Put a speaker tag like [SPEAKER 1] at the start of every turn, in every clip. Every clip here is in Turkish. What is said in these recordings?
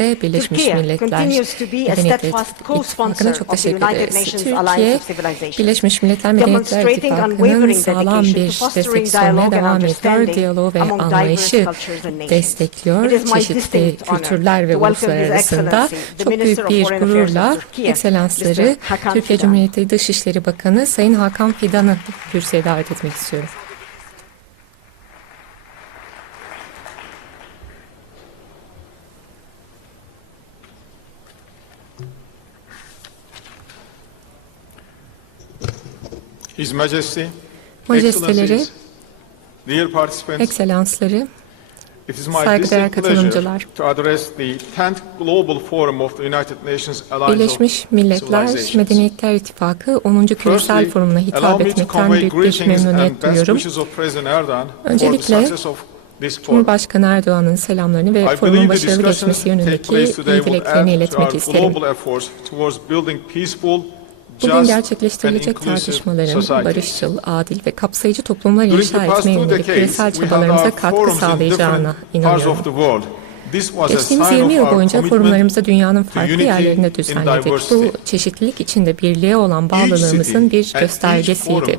[SPEAKER 1] ve Birleşmiş
[SPEAKER 2] Türkiye
[SPEAKER 1] Milletler
[SPEAKER 2] co-sponsor
[SPEAKER 1] İttifakı'na çok teşekkür ederiz. Türkiye, Birleşmiş Milletler Medeniyetler İttifakı'nın sağlam bir
[SPEAKER 2] to fostering
[SPEAKER 1] destek sunmaya
[SPEAKER 2] dialogue and
[SPEAKER 1] devam ediyor. Diyaloğu ve anlayışı destekliyor. Çeşitli kültürler ve uluslar arasında çok büyük bir gururla ekselansları Türkiye. Cumhuriyeti Dışişleri Bakanı Sayın Hakan Fidan'ı kürsüye davet etmek istiyorum.
[SPEAKER 3] The United Nations Alliance
[SPEAKER 1] Birleşmiş Milletler. Medeniyetler İttifakı 10. Küresel Forumu'na hitap etmekten büyük bir memnuniyet duyuyorum. Öncelikle. Cumhurbaşkanı Erdoğan'ın selamlarını ve forumun başarılı geçmesi yönündeki iyi dileklerini iletmek isterim. Bugün gerçekleştirilecek
[SPEAKER 3] inclusive
[SPEAKER 1] tartışmaların barışçıl, adil ve kapsayıcı toplumlar inşa
[SPEAKER 3] two
[SPEAKER 1] yönelik küresel çabalarımıza katkı sağlayacağına inanıyorum. Geçtiğimiz
[SPEAKER 3] sign
[SPEAKER 1] 20
[SPEAKER 3] of
[SPEAKER 1] yıl boyunca forumlarımızda dünyanın farklı yerlerinde
[SPEAKER 3] in
[SPEAKER 1] düzenledik. Bu çeşitlilik içinde birliğe olan bağlılığımızın bir göstergesiydi.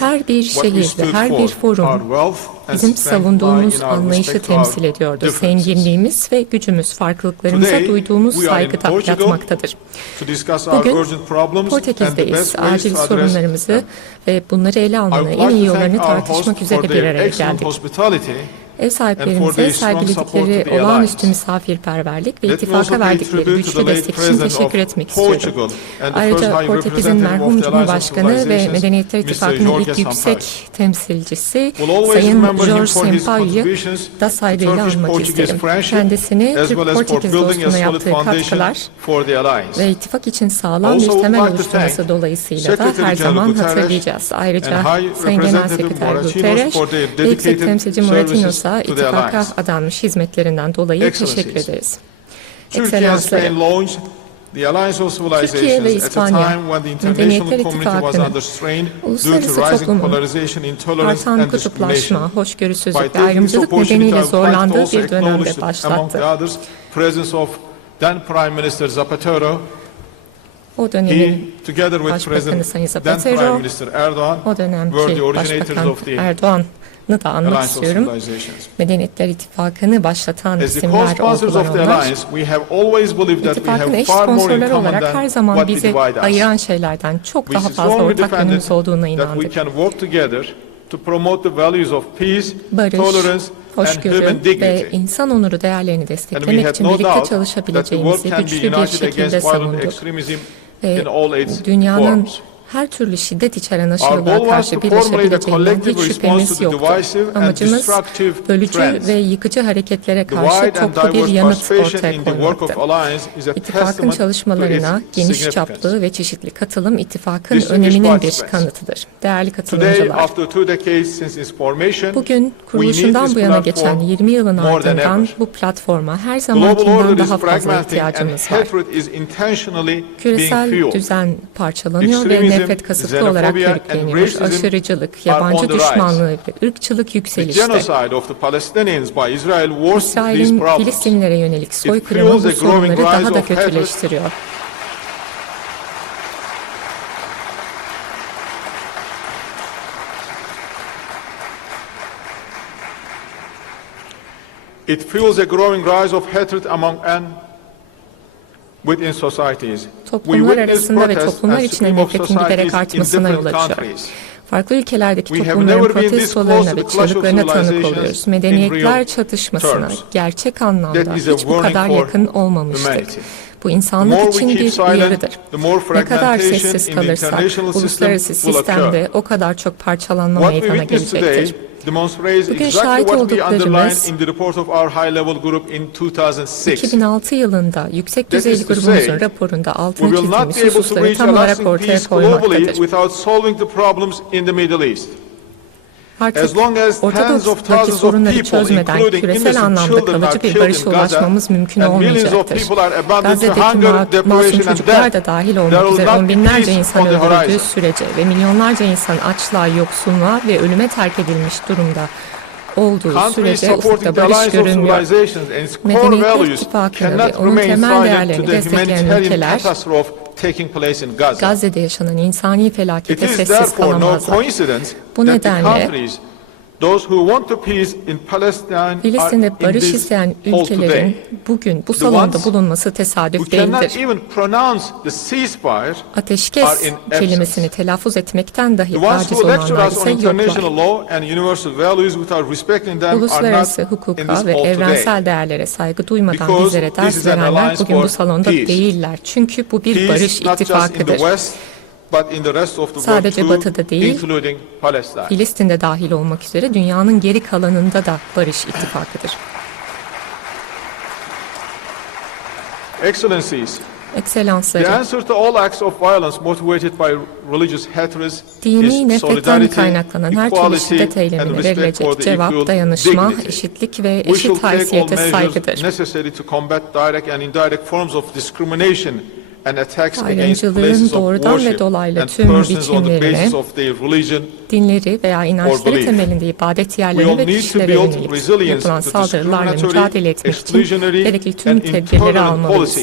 [SPEAKER 1] Her bir şehir ve her bir forum bizim savunduğumuz anlayışı temsil ediyordu. Zenginliğimiz ve gücümüz farklılıklarımıza duyduğumuz saygıda yatmaktadır. Bugün Portekiz'deyiz. Acil sorunlarımızı ve bunları ele almanın en iyi yollarını tartışmak üzere bir araya geldik. Ev sahiplerimize sergiledikleri olağanüstü misafirperverlik ve ittifaka verdikleri güçlü destek için teşekkür etmek istiyorum. Ayrıca Portekiz'in merhum Cumhurbaşkanı ve Medeniyetler İttifakı'nın ilk yüksek temsilcisi Sayın Jorge Sampaio'yu da saygıyla anmak isterim. Kendisini Türk-Portekiz dostluğuna yaptığı katkılar ve ittifak için sağlam bir temel oluşturması dolayısıyla da her zaman hatırlayacağız. Ayrıca Sayın Genel Sekreter Guterres ve Yüksek Temsilci Moratinos'a ittifaka adanmış hizmetlerinden dolayı teşekkür ederiz. Ekselansları,
[SPEAKER 3] Türkiye ve İspanya, Medeniyetler
[SPEAKER 1] İttifakı'nın uluslararası toplumun artan kutuplaşma, hoşgörüsüzlük ve ayrımcılık nedeniyle zorlandığı bir dönemde başlattı. O dönemin Başbakanı Sayın Zapatero, o dönemki Başbakan Erdoğan'ı da anmak istiyorum. Medeniyetler İttifakı'nı başlatan isimler oldular onlar. İttifakın eş sponsorları olarak her zaman bizi ayıran şeylerden çok daha fazla ortak yönümüz olduğuna inandık. Barış, hoşgörü ve insan onuru değerlerini desteklemek için birlikte çalışabileceğimizi güçlü bir şekilde savunduk. Ve dünyanın her türlü şiddet içeren aşırılığa karşı birleşebileceğinden hiç şüphemiz yoktu. Amacımız bölücü ve yıkıcı hareketlere karşı toplu bir yanıt ortaya koymaktı. İttifakın çalışmalarına geniş çaplı ve çeşitli katılım ittifakın öneminin bir kanıtıdır. Değerli katılımcılar, bugün kuruluşundan bu yana geçen 20 yılın ardından bu platforma her zamankinden daha fazla ihtiyacımız var. Küresel düzen parçalanıyor ve nefret kasıtlı olarak körükleniyor. Aşırıcılık, yabancı düşmanlığı ve ırkçılık yükselişte. İsrail'in Filistinlere yönelik soykırımı bu sorunları daha da kötüleştiriyor.
[SPEAKER 3] It fuels a growing rise of hatred among societies.
[SPEAKER 1] Toplumlar arasında ve toplumlar içinde nefretin giderek artmasına yol açıyor. Farklı ülkelerdeki toplumların protestolarına ve çığlıklarına tanık oluyoruz. Medeniyetler çatışmasına gerçek anlamda hiç bu kadar yakın olmamıştık. Bu insanlık için bir uyarıdır. Ne kadar sessiz kalırsak uluslararası sistemde o kadar çok parçalanma meydana gelecektir. Bugün şahit olduklarımız 2006 yılında yüksek düzeyli grubumuzun raporunda altını çizdiğimiz hususları tam olarak ortaya koymaktadır. Artık Orta Doğu'daki sorunları çözmeden küresel anlamda kalıcı bir barışa ulaşmamız mümkün olmayacaktır. Gazze'deki ma masum çocuklar da dahil olmak üzere on binlerce insan öldürüldüğü sürece ve milyonlarca insan açlığa, yoksunluğa ve ölüme terk edilmiş durumda olduğu sürece ufukta barış görünmüyor. Medeniyetler İttifakı'nı ve onun temel değerlerini destekleyen ülkeler
[SPEAKER 3] catastrophe taking place in Gaza.
[SPEAKER 1] Gazze'de yaşanan insani felakete sessiz kalamazlar.
[SPEAKER 3] coincidence
[SPEAKER 1] Bu nedenle
[SPEAKER 3] countries, those who want the peace in Palestine are
[SPEAKER 1] Filistin'de
[SPEAKER 3] in
[SPEAKER 1] barış isteyen ülkelerin
[SPEAKER 3] today.
[SPEAKER 1] bugün bu salonda bulunması tesadüf değildir.
[SPEAKER 3] even pronounce the ceasefire are
[SPEAKER 1] Ateşkes kelimesini telaffuz etmekten dahi aciz olanlar ise
[SPEAKER 3] international
[SPEAKER 1] yoklar.
[SPEAKER 3] law and universal values without respecting them are
[SPEAKER 1] Uluslararası hukuka
[SPEAKER 3] this
[SPEAKER 1] ve
[SPEAKER 3] hall today.
[SPEAKER 1] evrensel değerlere saygı duymadan bizlere
[SPEAKER 3] this
[SPEAKER 1] ders verenler bugün bu salonda
[SPEAKER 3] peace.
[SPEAKER 1] değiller. Çünkü bu bir barış ittifakıdır.
[SPEAKER 3] West, but in the rest of the world
[SPEAKER 1] Sadece batıda değil. Filistin'de dahil olmak üzere dünyanın geri kalanında da barış ittifakıdır.
[SPEAKER 3] Excellencies,
[SPEAKER 1] Ekselansları, dini nefretten kaynaklanan her türlü şiddet eylemine verilecek cevap dayanışma, eşitlik ve eşit haysiyete saygıdır. Ayrımcılığın doğrudan ve dolaylı tüm biçimlerine dinleri veya inançları temelinde ibadet yerlerine ve kişilere yönelik yapılan saldırılarla mücadele etmek için gerekli tüm tedbirleri almalıyız.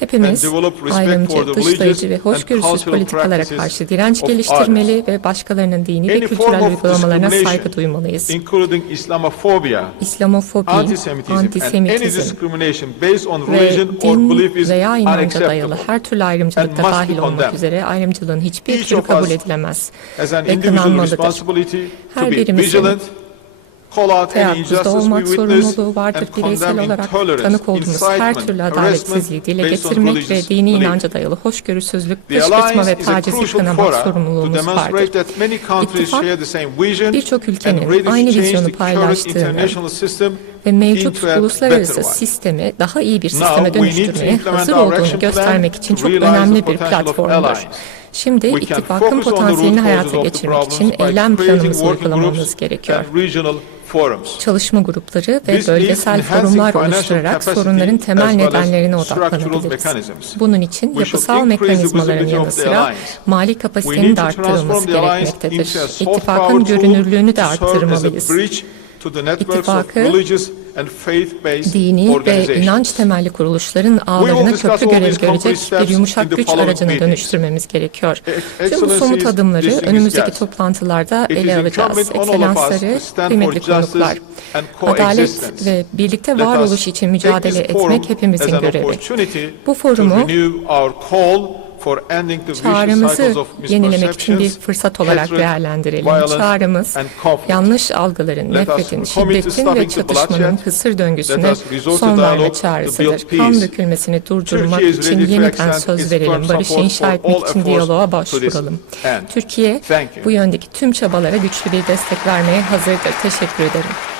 [SPEAKER 1] Hepimiz ayrımcı, dışlayıcı ve hoşgörüsüz politikalara karşı direnç geliştirmeli ve başkalarının dini ve kültürel uygulamalarına saygı duymalıyız. İslamofobi, antisemitizm ve din veya inanca dayalı her türlü ayrımcılıkta dahil olmak üzere ayrımcılığın hiçbir türü kabul edilemez ve kınanmalıdır. Her birimizin Teyakkuzda olmak sorumluluğu vardır. Bireysel olarak tanık olduğumuz her türlü adaletsizliği dile getirmek ve dini inanca dayalı hoşgörüsüzlük, kışkırtma ve tacizi kınamak sorumluluğumuz vardır. İttifak, birçok ülkenin aynı vizyonu paylaştığını ve mevcut uluslararası sistemi daha iyi bir sisteme dönüştürmeye hazır olduğunu göstermek için çok önemli bir platformdur. Şimdi ittifakın potansiyelini hayata geçirmek için eylem planımızı uygulamamız gerekiyor. Çalışma grupları ve bölgesel forumlar oluşturarak sorunların temel nedenlerine odaklanabiliriz. Bunun için yapısal mekanizmaların yanı sıra mali kapasitenin de arttırılması gerekmektedir. İttifakın görünürlüğünü de arttırmalıyız. İttifakı, Dini ve inanç temelli kuruluşların ağlarına köprü
[SPEAKER 3] concrete
[SPEAKER 1] görecek bir yumuşak güç aracına dönüştürmemiz gerekiyor. Tüm bu somut adımları önümüzdeki toplantılarda ele alacağız. Ekselansları, kıymetli konuklar. Adalet ve birlikte varoluş için mücadele etmek hepimizin görevi. Bu forumu çağrımızı yenilemek için bir fırsat olarak değerlendirelim. Çağrımız yanlış algıların, nefretin, şiddetin ve çatışmanın kısır döngüsüne son verme çağrısıdır. Kan dökülmesini durdurmak için yeniden söz verelim. Barışı inşa etmek için diyaloğa başvuralım. Türkiye bu yöndeki tüm çabalara güçlü bir destek vermeye hazırdır. Teşekkür ederim.